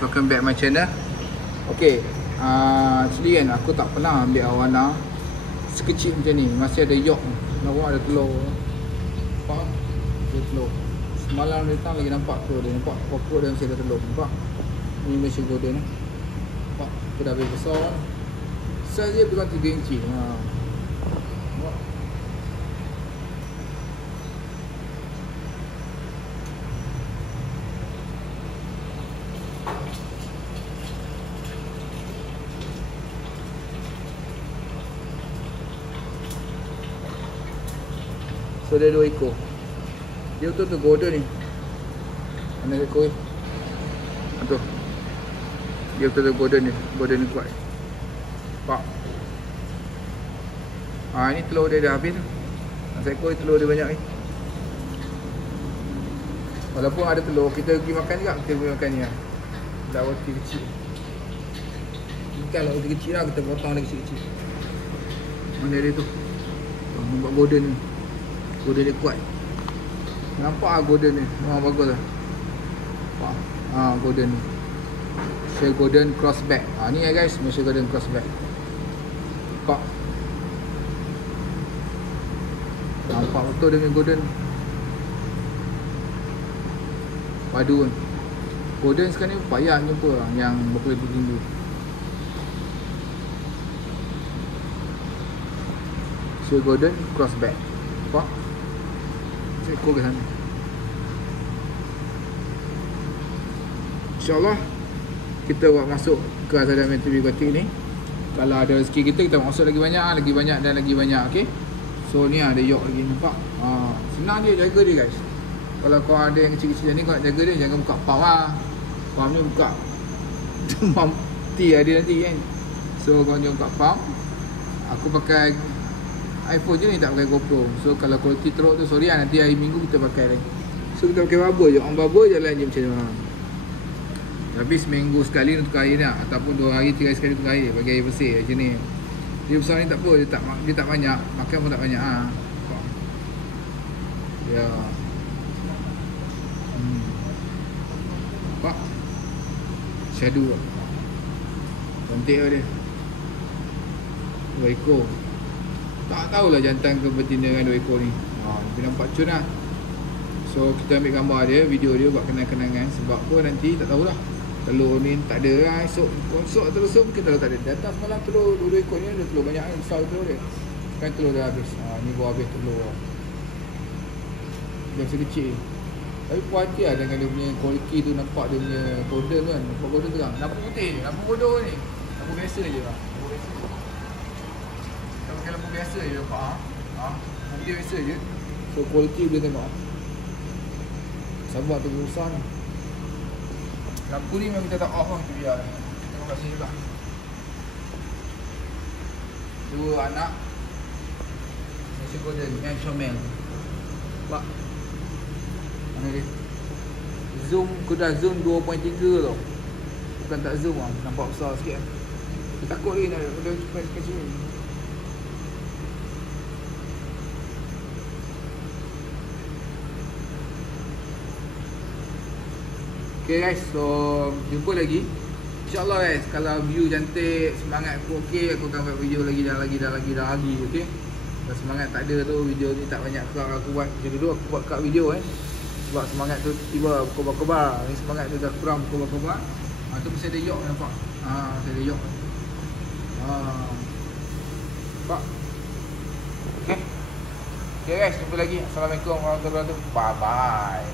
welcome back my channel. Okay, actually kan aku tak pernah ambil arowana sekecil macam ni. Masih ada yolk. Nampak ada telur. Nampak? Ada telur. Semalam datang lagi nampak telur dia. Nampak pokok dia masih ada telur. Nampak? Ini Malaysia Golden ni. Nampak? Aku dah habis besar. Saiz dia bukan 3 inci. Nampak? So dia 2 ekor. Dia betul-betul golden ni. Mana ekor ni? Tu. Dia betul-betul golden ni. Golden ni kuat. Nampak? Ni telur dia dah habis. Seekor telur dia banyak ni. Walaupun ada telur, kita pergi makan juga. Kita pergi makan ni lah. Dah roti kecil. Ikan lah roti kecil lah. Kita potong dia kecil-kecil. Mana dia tu? Nampak golden ni. Golden dia kuat. Nampak lah golden ni. Bagus lah. Nampak? Golden ni. Malaysia Golden Crossback. Ni ya guys, Malaysia Golden Crossback. Nampak? Nampak betul dia punya golden. Padu kan. Golden sekarang ni payah jumpa yang berkulit begini. Malaysia Golden Crossback. Nampak? Ekor ke sana. InsyaAllah kita buat masuk ke Azada Materi Batik ni. Kalau ada rezeki kita masuk lagi banyak dan lagi banyak. Okay. So ni ada yok lagi. Nampak? Senang dia jaga dia guys. Kalau kau ada yang kecil-kecil ni, kau nak jaga dia, jangan buka palm lah. Palm ni buka mati ada nanti kan. So kau jangan buka palm. Aku pakai iPhone je ni, tak pakai GoPro. So kalau quality teruk tu sorry lah, nanti hari Minggu kita pakai lagi. So kita pakai bubble je. On bubble jalan je macam mana. Tapi seminggu sekali nak tukar air ni lah. Ataupun 2 hari 3 hari sekali tukar air. Bagi air bersih macam ni. Dia besar ni tak apa. Dia tak banyak. Makan pun tak banyak lah. Ya. Nampak? Shadow lah. Cantik lah dia. 2 ekor. Tak tahulah jantan ke betina kan 2 ekor ni. Tapi nampak cun lah. So kita ambil gambar dia, video dia buat kenang-kenangan. Sebab apa nanti tak tahulah. Telur ni tak ada lah. Esok telur mungkin telur tak ada. Datang semalam telur 2 ekor ni ada telur banyak kan. Besar telur dia. Kan telur dah habis. Ni baru habis telur. Dia masih kecil. Tapi puas hati lah dengan dia punya kualiti tu. Nampak dia punya golden kan. Nampak golden terang. Nampak putih ni. Nampak bodoh ni. Nampak biasa je lah. Pakai lampu biasa je nampak. Lampu dia biasa je. So kualiti boleh tengok. Sabar tu besar ni. Lampu ni memang kita tak off lah. Kita biar. Tengok kat sini juga. 2 anak Malaysia Golden yang comel. Nampak? Mana dia? Zoom, aku dah zoom 2.3 tau. Bukan tak zoom lah. Nampak besar sikit lah. Aku takut lagi nak cepat kecil ni. Okay guys, so jumpa lagi. InsyaAllah guys, kalau view cantik, semangat aku okey, aku akan buat video lagi dan lagi. Okay. Kalau semangat tak ada tu, video ni tak banyak aku buat. Macam dulu aku buat kat video sebab semangat tu tiba berkobar-kobar. Ni semangat tu dah kurang berkobar-kobar. Tu mesti ada yok nampak. Mesti ada yok. Nampak? Okay. Okay guys, jumpa lagi. Assalamualaikum warahmatullahi wabarakatuh. Bye bye.